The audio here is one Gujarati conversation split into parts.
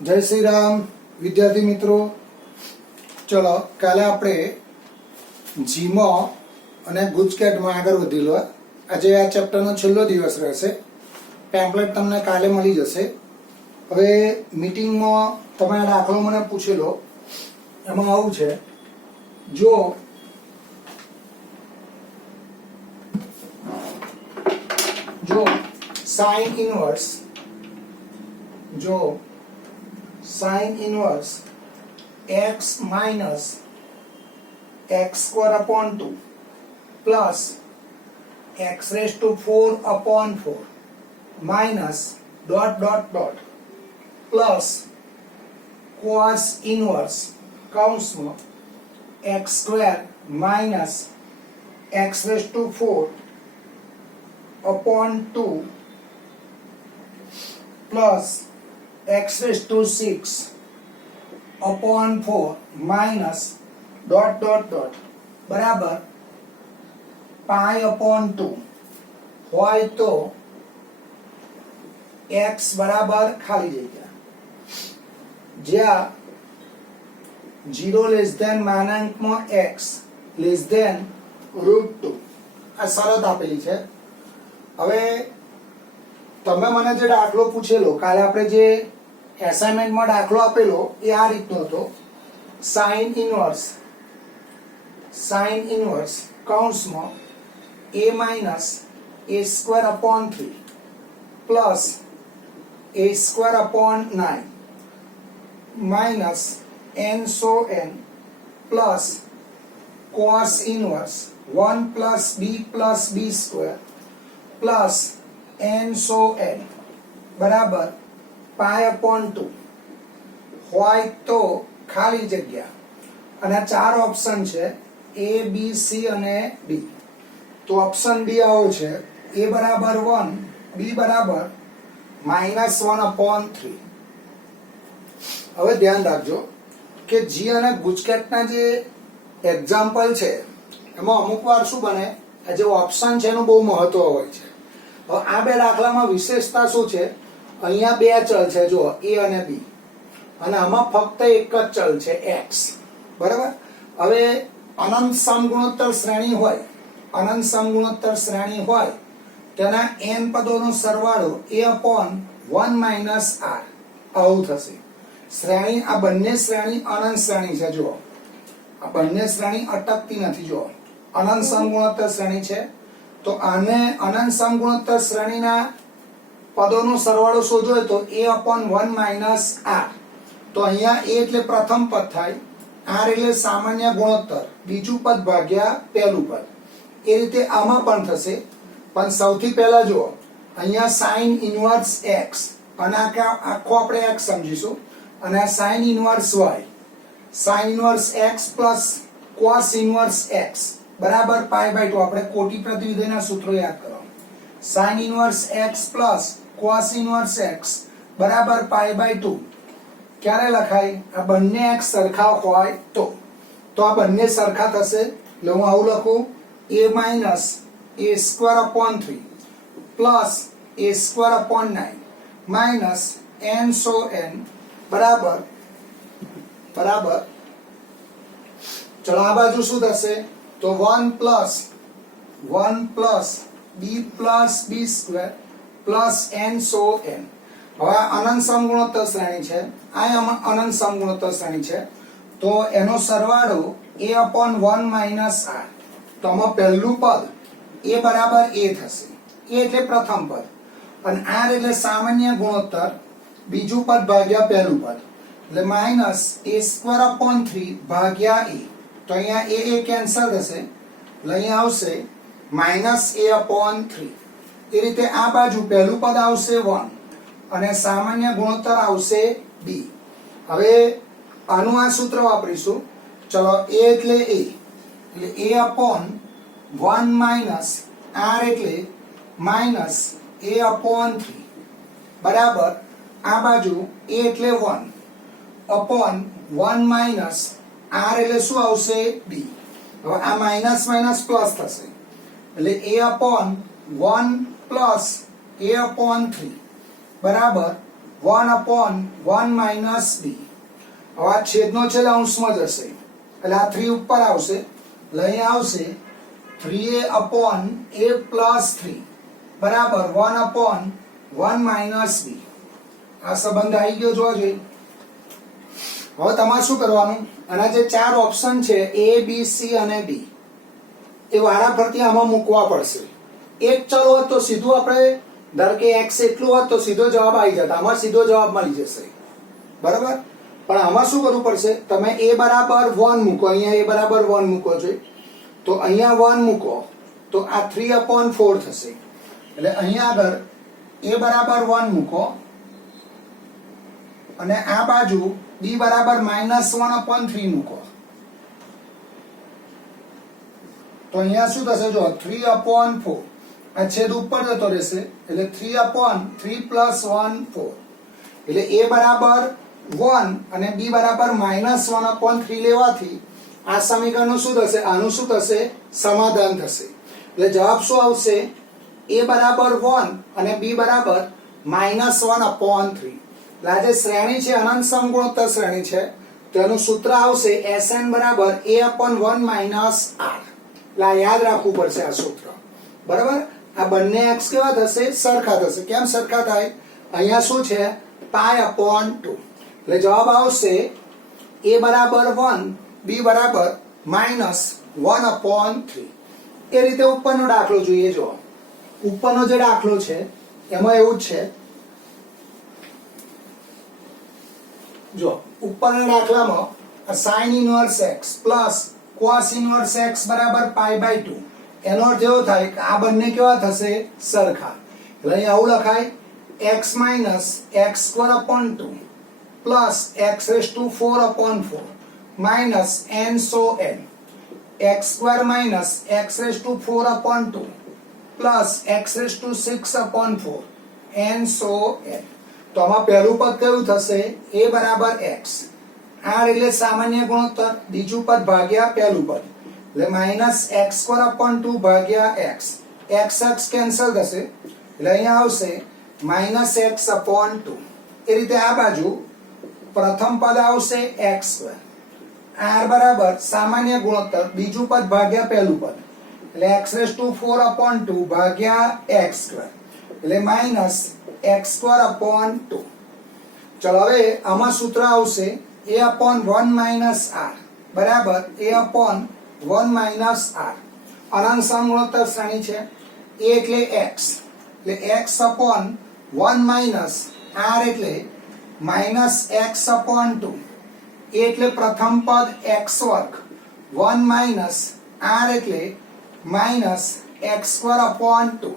जय श्री राम विद्यार्थी मित्रों। चलो काले आपणे जीमो अने गुजकेटमां आगळ वधीलो। आजे आ चेप्टरनो छेल्लो दिवस रहेशे। पेम्पलेट तमने काले मळी जशे। हवे मीटिंगमां तमे आ दाखलो मने पूछेलो, एमां आવું છે, जो sine inverse x minus x square upon 2 plus x raise to 4 upon 4 minus dot dot dot plus cos inverse काउंस में x square minus x raise to 4 upon 2 plus x raised to 6 upon 4 minus dot dot dot बराबर पाई अपॉन 2 હોય તો x बराबर खाली जग्या જ્યાં 0 લેસ ધેન માનાંકમાં x લેસ ધેન √2 આ શરત આપેલી છે। હવે તમે મને જે દાખલો પૂછેલો કાલે આપણે જે એસાઇનમેન્ટ માં દાખલો આપેલો એ આ રીતનો હતો। સાઇન ઇનવર્સ કૌંસમાં a minus a square upon 3 plus a square upon 9 minus n so n plus cos inverse 1 plus b square plus n so n बराबर पाई अपॉन 2 હોય તો ખાલી જગ્યા અને ચાર ઓપ્શન છે a b c અને d। તો ઓપ્શન ડી આવો છે a બરાબર 1 b બરાબર -1 अपॉन 3। હવે ધ્યાન રાખજો કે જી અને ગુજકેટના જે એક્ઝામ્પલ છે એમાં અમુક વાર શું બને, આ જે ઓપ્શન છે એનું બહુ મહત્વ હોય છે। હવે આ બે દાખલામાં વિશેષતા શું છે, અહીંયા બે ચલ છે જો a અને b અને આમાં ફક્ત એક જ ચલ છે x, બરાબર। હવે અનંત સમગુણોત્તર શ્રેણી હોય તેના n પદોનો સરવાળો a upon 1 minus r આવું થશે। શ્રેણી આ બંને શ્રેણી અનંત શ્રેણી છે, જો આ બંને શ્રેણી અટકતી નથી, જો અનંત સમગુણોત્તર શ્રેણી છે। તો આને અનંત સમગુણોત્તર શ્રેણીના પદોનો સરવાળો શોધવો તો a upon 1 minus r। તો અહીંયા a એટલે પ્રથમ પદ થાય, r એટલે સામાન્ય ગુણોત્તર, બીજું પદ ભાગ્યા પહેલું પદ, એ રીતે આમાં પણ થશે। પણ સૌથી પહેલા જુઓ અહીંયા sin ઇનવર્સ x અને આખો આપણે x સમજીશું અને આ sin inverse y, sin inverse x plus cos inverse x बराबर पाई बाय 2। આપણે કોટી પ્રતિવિધિના સૂત્રો યાદ કરો। sin inverse x plus cos inverse x બરાબર પાઈ બાય 2 ક્યારે લખાય, આ બંને x સરખા હોય તો આ બંને સરખા થશે એટલે હું આવું લખું a minus a square upon 3 plus a square upon 9 minus n so n બરાબર ચલો આ બાજુ શું થશે તો 1 plus b square plus n સો n। હવે અનંત સમગુણોત્તર શ્રેણી છે, આ અનંત સમગુણોત્તર શ્રેણી છે તો એનો સરવાળો a upon 1 minus r। તો આમાં પહેલું પદ a બરાબર a થશે, a એટલે પ્રથમ પદ અને r એટલે સામાન્ય ગુણોત્તર, બીજું પદ ભાગ્યા પહેલું પદ એટલે માઈનસ a સ્ક્વેર અપોન 3 ભાગ્યા a। તો અહીંયા a કેન્સલ થશે એટલે અહીંયા આવશે માઈનસ a અપોન 3। એ રીતે આ બાજુ પહેલું પદ આવશે 1 અને સામાન્ય ગુણોત્તર આવશે b। હવે આનું આ સૂત્ર વાપરીશું। ચલો a એટલે a અપોન 1 માઈનસ r એટલે માઈનસ a અપોન 3 બરાબર આ બાજુ a એટલે 1 અપોન 1 માઈનસ r એટલે શું આવશે b। હવે આ માઈનસ માઈનસ પ્લસ થશે એટલે a upon 1 plus a upon 3 બરાબર 1/1 માઇનસ બી. હવે આ છેદનો છેદ અંશમાં જશે એટલે આ 3 ઉપર આવશે એટલે અહીં આવશે 3a/a પ્લસ 3 બરાબર 1/1 માઇનસ બી. આ સંબંધ આવી ગયો જોવા જોઈએ. હવે તમારે શું કરવાનું, આના જે 4 ઓપ્શન છે a b c અને d એ વારાફરતી આમાં મૂકવા પડશે. એક ચલ હોત તો સીધું આપણે ધારો કે x એટલું હોત તો સીધો જવાબ આવી જતો, આમાં સીધો જવાબ મળી જશે બરાબર. પણ આમાં શું કરવું પડશે, તમે a બરાબર 1 મૂકો, અહીંયા a બરાબર 1 મૂકો છો તો અહીંયા 1 મૂકો તો આ 3/4 થશે. એટલે અહીંયા આગળ a બરાબર 1 મૂકો અને આ બાજુ b બરાબર -1/3 મૂકો તો અહીંયા શું થશે, જો 3/4 આ છેદ ઉપર જતો રહેશે એટલે 3/3 + 1 4 એટલે a બરાબર 1 અને b બરાબર -1/3 લેવાથી આ સમીકરણનું શું થશે, આનું શું થશે, સમાધાન થશે. એટલે જવાબ શું આવશે, a બરાબર 1 અને b બરાબર -1/3. એટલે આ જે શ્રેણી છે અનંત સમગુણોત્તર શ્રેણી છે તેનું સૂત્ર આવશે Sn બરાબર a/1 - r. એટલે આ યાદ રાખવું પડશે આ સૂત્ર બરાબર. આ બંને x કેવા થશે, સરખા થશે. કેમ સરખા થાય, અહીંયા શું છે π/2 એટલે જવાબ આવશે a બરાબર 1 b બરાબર -1/3. એ રીતે ઉપરનો દાખલો જોઈએ. જો ઉપરનો જે દાખલો છે એમાં એવું જ છે. જો ઉપરના દાખલામાં sin inverse x plus cos inverse x બરાબર π/2. એનો અર્થ એવો થાય કે આ બંને કેવા થશે, સરખા. એટલે અહીં આવું લખાય x - x²/2 plus x⁴/4 minus n સો n x² - x⁴/2 plus x⁴/4 n સો n. તો આમાં પહેલું પદ કયું થશે, a બરાબર x. r એટલે સામાન્ય ગુણોત્તર, બીજું પદ ભાગ્યા પહેલું પદ એટલે -x²/2 ભાગ્યા x. x કેન્સલ થશે એટલે અહીંયા આવશે -x/2. એ રીતે આ બાજુ પ્રથમ પદ આવશે x². r બરાબર સામાન્ય ગુણોત્તર, બીજું પદ ભાગ્યા પહેલું પદ એટલે x⁴/2 ભાગ્યા x² એટલે -x²/2. ચલો હવે આમાં સૂત્ર આવશે a/1 - r બરાબર a/1 - r. અનંત સમગુણોત્તર શ્રેણી છે. a એટલે x એટલે x/1 - r એટલે -x/2. a એટલે પ્રથમ પદ x² 1 - r એટલે -x²/2.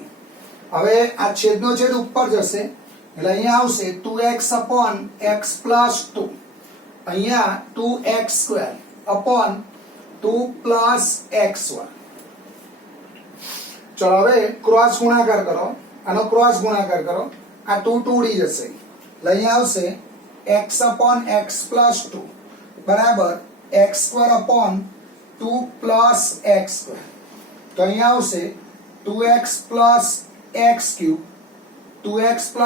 હવે આ છેદનો છેદ ઉપર જશે એટલે અહીંયા આવશે 2x/x + 2. અહીંયા 2x²/2 + x². ચલો હવે ક્રોસ ગુણાકાર કરો, આનો ક્રોસ ગુણાકાર કરો, આ 2 ઉડી જશે એટલે અહીંયા આવશે x/x + 2 બરાબર x²/2 + x². તો અહીંયા આવશે 2x + x³ 2x +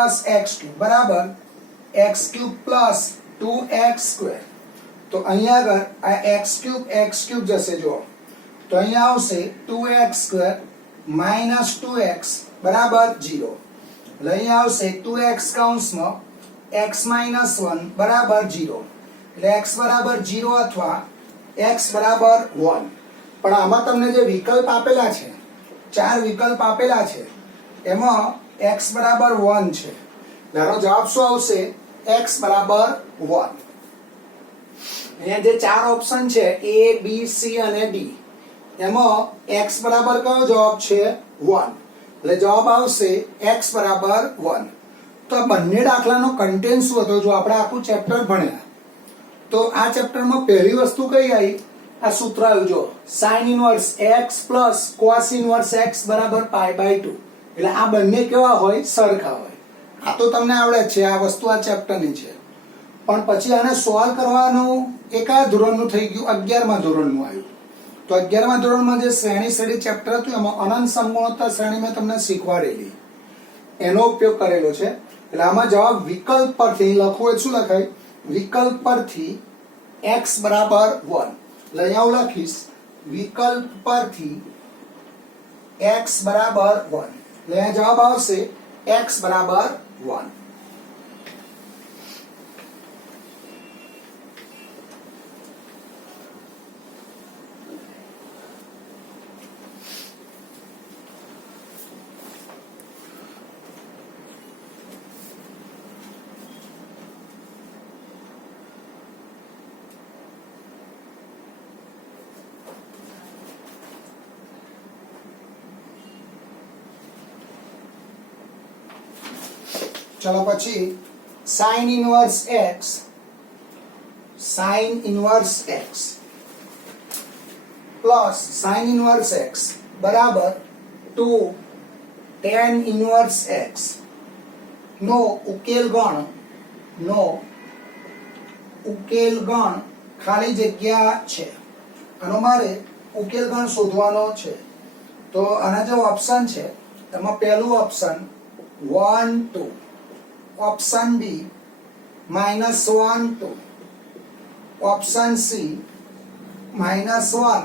x³ બરાબર x³ + 2x². તો અહીંયા આગળ આ x³ જશે. જો તો અહીંયા આવશે 2x² - 2x બરાબર 0. એટલે અહીંયા આવશે 2x કૌંસમાં x - 1 બરાબર 0. એટલે x બરાબર 0 અથવા x બરાબર 1. પણ આમાં તમને જે વિકલ્પ આપેલા છે, 4 વિકલ્પ આપેલા છે એમાં x બરાબર 1 છે. એનો જવાબ શું આવશે, x બરાબર 1. અહીંયા જે 4 ઓપ્શન છે a b c અને d એમાં x બરાબર કયો જવાબ છે, 1. એટલે જવાબ આવશે x બરાબર 1. તો આ બંને દાખલાનો કન્ટેન્ટ શું હતો, જો આપણે આખું ચેપ્ટર ભણ્યા તો આ ચેપ્ટરમાં પહેલી વસ્તુ કઈ આવી, આ સૂત્ર આવ્યું. જો sin inverse x plus cos inverse x બરાબર π/2. એટલે આ બંને કેવા હોય, સરખા હોય. આ તો તમને આવડે છે, આ વસ્તુ આ ચેપ્ટરની છે. પણ પછી આને સોલ્વ કરવાનું એ કયા ધોરણનું થઈ ગયું, 11મા ધોરણનું આવ્યું. તો 11મા ધોરણમાં જે શ્રેણી ચેપ્ટર હતું એમાં અનંત સમગુણોત્તર શ્રેણી મેં તમને શીખવાડેલી, એનો ઉપયોગ કરેલો છે. એટલે આમાં જવાબ વિકલ્પ પરથી લખવું હોય શું લખાય? વિકલ્પ પરથી x બરાબર 1. એટલે અહીંયા હું લખીશ વિકલ્પ પરથી x બરાબર 1. એટલે અહીંયા જવાબ આવશે x બરાબર 1. ચલો પછી sin inverse x plus sin inverse x બરાબર 2 tan inverse x નો ઉકેલ ગણ ખાલી જગ્યા છે. આનો મારે ઉકેલ ગણ શોધવાનો છે. તો આના જે ઓપ્શન છે એમાં પહેલું option 1 2, option B -1 2, option C -1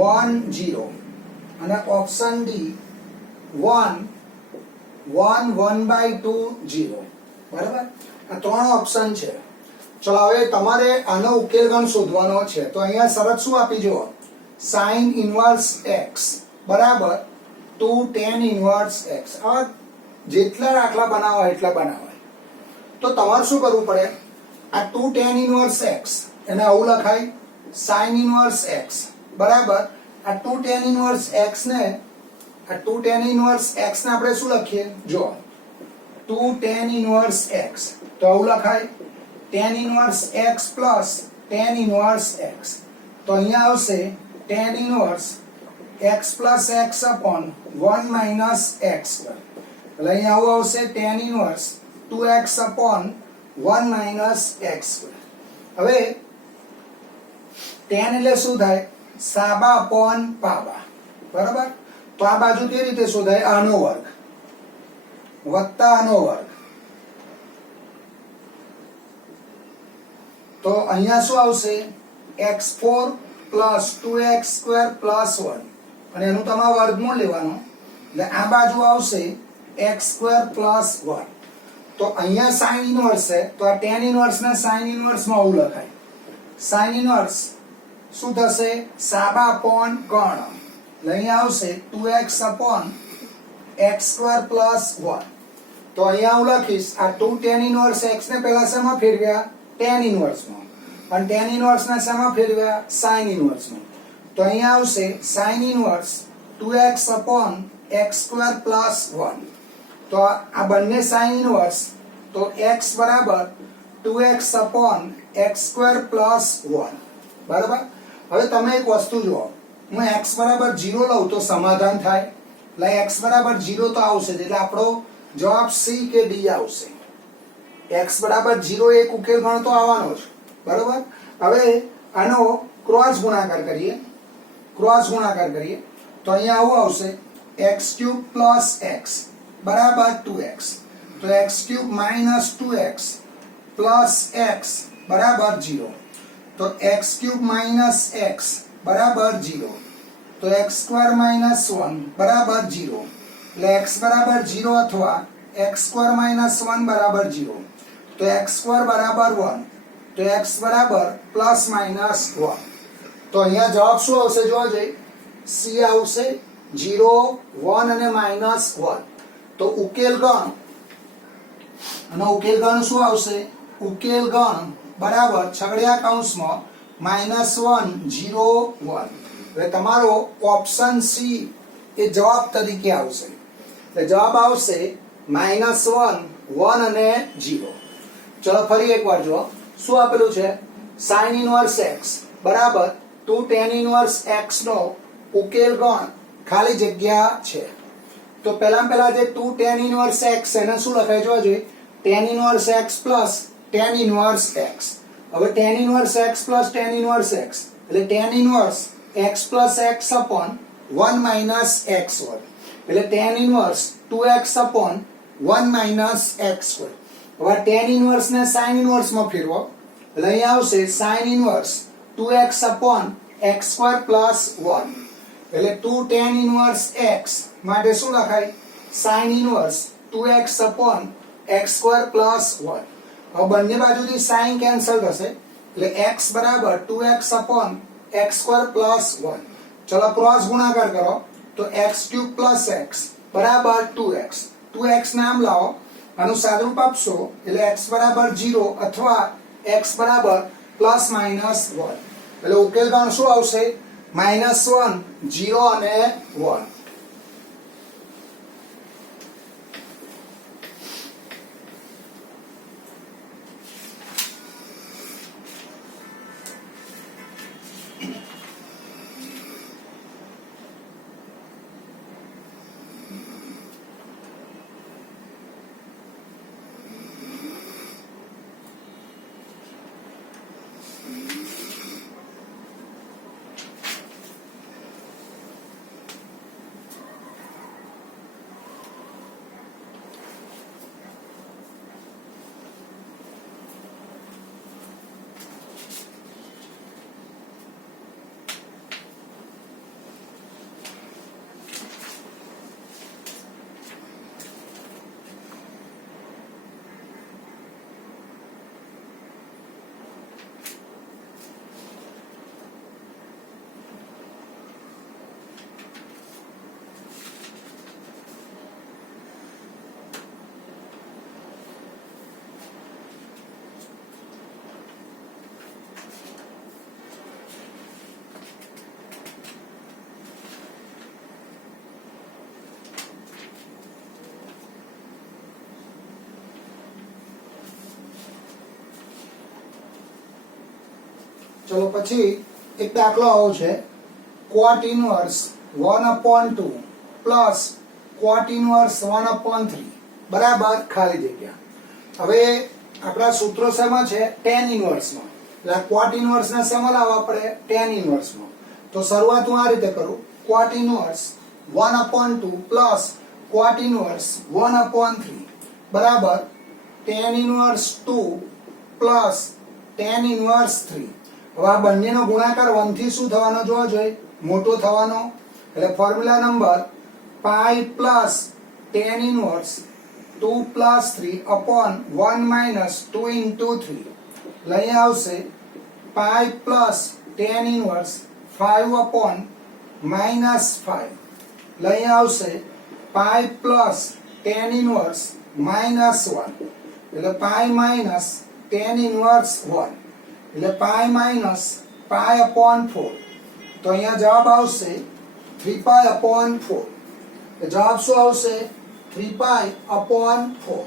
1 0 અને ઓપ્શન ડી 1 1 1/2 0. બરાબર? આ ત્રણ ઓપ્શન છે. ચલો હવે તમારે આનો ઉકેલ ગણ શોધવાનો છે. તો અહીંયા શરત શું આપી જુઓ? sin inverse x બરાબર 2 tan inverse x. આ જેટલા દાખલા બનાવવા એટલા બનાવાય. તો તમારે શું કરવું પડે? આ 2 tan inverse x એને આવું લખાય sin inverse x બરાબર આ 2 tan inverse x ને આપણે શું લખીએ? જો 2 tan inverse x તો આવું લખાય tan inverse x plus tan inverse x. તો અહીંયા આવશે tan inverse x plus x upon 1 minus x square. એટલે અહીંયા આવું આવશે tan inverse 2x upon 1 minus x square. હવે tan એટલે શું થાય? સાબા upon પાબા. બરાબર? તો આ બાજુ કેવી રીતે શોધાય? આનો વર્ગ વત્તા આનો વર્ગ. તો અહીંયા શું આવશે? x4 plus 2x square plus 1 અને એનું તમારે વર્ગમૂળ લેવાનું. એટલે આ બાજુ આવશે x square plus 1. તો અહીંયા sin inverse છે તો આ tan inverse ને sin inverse માં આવું લખાય. sin inverse શું થશે? સાબા upon કર્ણ. એટલે અહીંયા આવશે 2x upon x square plus 1. તો અહીંયા હું લખીશ આ 2 tan inverse x ને પહેલા શેમાં ફેરવ્યા? tan inverse માં. અને tan inverse ને શેમાં ફેરવ્યા? sin inverse માં. તો અહીંયા આવશે sin inverse 2x upon x square plus 1. તો આ બંને sin inverse તો x બરાબર 2x upon x square plus 1. બરાબર? હવે તમે એક વસ્તુ જુઓ, હું x બરાબર 0 લઉં તો સમાધાન થાય. એટલે x બરાબર 0 તો આવશે એટલે આપણો જવાબ C કે D આવશે. x બરાબર 0 એક ઉકેલ ગણ તો આવવાનો જ. બરાબર? હવે આનો ક્રોસ ગુણાકાર કરીએ. તો અહીંયા આવું આવશે x³ plus x બરાબર 2x. તો x³ minus 2x plus x બરાબર 0. તો x³ minus x બરાબર 0. તો x² minus 1 બરાબર 0. એટલે x બરાબર 0 અથવા x² minus 1 બરાબર 0. તો x² બરાબર 1. તો x બરાબર પ્લસ માઇનસ 1. તો અહીંયા જવાબ શું આવશે? જોજો, C આવશે 0 1 અને -1. તો ઉકેલ ગણ શું આવશે? ઉકેલ ગણ બરાબર છગડિયા કૌંસમાં -1 0 1. એટલે તમારો ઓપ્શન સી એ જવાબ તરીકે આવશે. એટલે જવાબ આવશે -1 1 અને 0. ચલો ફરી એકવાર જુઓ શું આપેલું છે? sin inverse x બરાબર 2 tan inverse x નો ઉકેલ ગણ ખાલી જગ્યા છે. તો પહેલા જે 2 tan inverse x એને શું લખાય? જોજો, tan inverse x plus tan inverse x. હવે tan inverse x plus tan inverse x એટલે tan inverse x plus x upon 1 minus x વર્ગ. એટલે tan inverse 2x upon 1 minus x square. હવે tan ઇનવર્સ ને sin ઇનવર્સ માં ફેરવો એટલે અહીંયા આવશે sin inverse 2x upon x square plus 1 એટલે 2 tan ઇનવર્સ x માટે શું લખાય sin inverse 2x upon x square plus 1. હવે બંને બાજુથી sin કેન્સલ થશે એટલે x બરાબર 2x upon x square plus 1. ચલો ક્રોસ ગુણાકાર કરો તો x cube plus x બરાબર 2x. 2x નામ લાવો આનું સાદુરૂપ આપશો એટલે x બરાબર 0 અથવા x બરાબર પ્લસ માઇનસ 1 એટલે ઉકેલ ગણ શું આવશે -1 0 અને 1. ચલો પછી એક દાખલો આવો છે cot inverse 1/2 plus cot inverse 1/3 બરાબર ખાલી જગ્યા. હવે આપણા સૂત્રો શેમાં છે tan ઇનવર્સમાં એટલે cot ઇનવર્સ ને શેમાં લાવવા પડે tan ઇનવર્સમાં. તો શરૂઆત હું આ રીતે કરું cot inverse 1/2 plus cot inverse 1/3 બરાબર tan inverse 2 plus tan inverse 3. હવે આ બંનેનો ગુણાકાર 1 થી શું થવાનો જોવો જોઈએ મોટો થવાનો એટલે formula number pi plus tan inverse 2 plus 3 upon 1 minus 2 into 3 લઈ આવશે pi plus tan inverse 5 upon minus 5 લઈ આવશે pi plus tan inverse minus 1 એટલે પાઈ માઇનસ tan ઇનવર્સ 1 એટલે પાઈ માઇનસ પાઈ upon 4. તો અહીંયા જવાબ આવશે 3 પાઈ upon 4. જવાબ શું આવશે 3 પાઈ upon 4.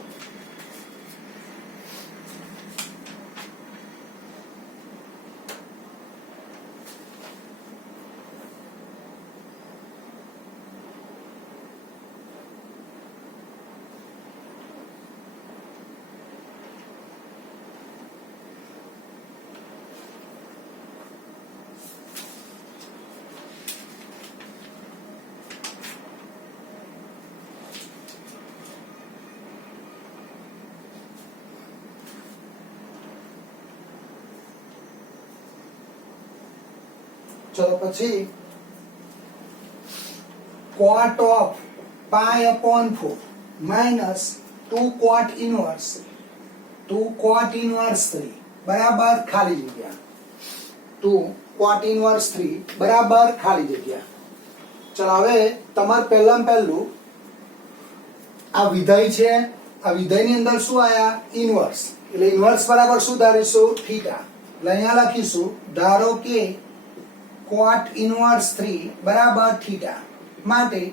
ચલો પછી cot of pi upon 4 minus 2 cot inverse 3 બરાબર ખાલી જગ્યા 2 cot inverse 3 બરાબર ખાલી જગ્યા. ચલો હવે તમારે પહેલું આ વિધેય છે આ વિધેયની અંદર શું આયા ઇનવર્સ એટલે ઇનવર્સ બરાબર શું ધારીશું થીટા એટલે અહીંયા લખીશું ધારો કે cot inverse 3 બરાબર થીટા માટે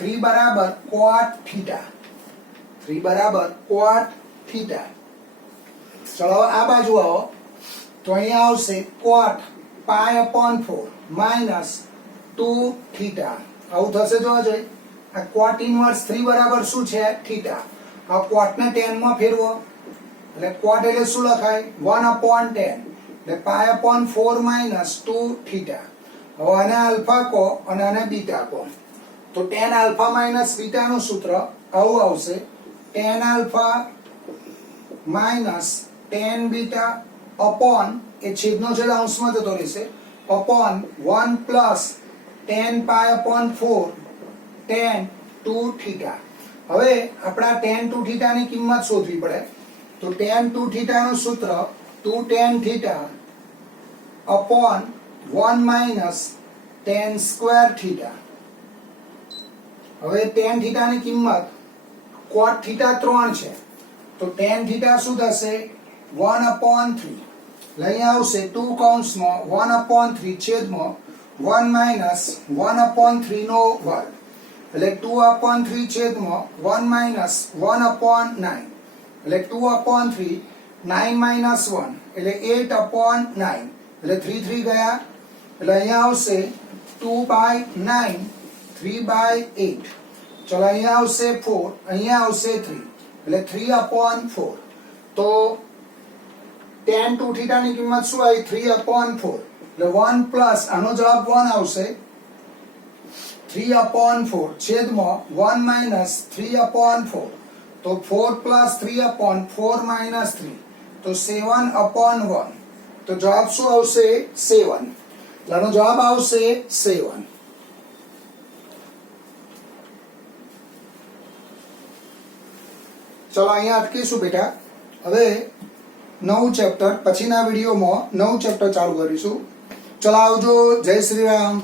3 બરાબર cot થીટા 3 બરાબર cot થીટા. ચલો આ બાજુ આવો તો અહીંયા આવશે cot pi upon 4 minus 2 theta આવું થશે જોવા જોઈએ. આ cot inverse 3 બરાબર શું છે થીટા. આ cot ને tan માં ફેરવો એટલે cot એટલે શું લખાય 1/10 એટલે pi upon 4 minus 2 થીટા. હવે આને આલ્ફા કહો અને આને બીટા કહો તો tan આલ્ફા માઇનસ બીટા નું સૂત્ર આવું આવશે, tan alpha minus tan beta upon, એ છેદનો છેદ અંશમાં જતો રહેશે, upon 1 plus tan pi upon 4 tan 2 theta. હવે આપણા tan 2 થીટા ની કિંમત શોધવી પડે. તો tan 2 થીટા નું સૂત્ર 2 tan theta upon 1 minus tan square theta. હવે tan થીટા ની કિંમત cot થીટા 3 છે, તો tan થીટા શું થશે 1 અપોન 3. લઈ આવશે 2 કૌંસમાં 1 અપોન 3 છેદમાં 1 માઇનસ 1 અપોન 3 નો વર્ગ, એટલે 2 અપોન 3 છેદમાં 1 માઇનસ 1 અપોન 9, એટલે 2 અપોન 3 9 માઇનસ 1 એટલે 8 અપોન 9, એટલે 3 3 ગયા, એટલે અહીંયા આવશે 2 બાય 9 3 બાય 8. ચલો અહીંયા આવશે 4, અહીંયા આવશે 3, એટલે 3 અપોન 4. તો tan 2 થીટા ની કિંમત શું આવી 3 અપોન 4, એટલે 1 પ્લસ આનો જવાબ 1 આવશે 3 અપોન 4 છેદમાં 1 માઇનસ 3 અપોન 4, તો 4 પ્લસ 3 અપોન 4 માઇનસ 3, તો 7 અપોન 1. તો જવાબ શું આવશે 7. આનો જવાબ આવશે 7. ચલો અહીંયા અટકીશું બેટા. હવે નવું ચેપ્ટર પછીના વિડીયોમાં નવું ચેપ્ટર ચાલુ કરીશું. ચલો આવજો. જય શ્રી રામ.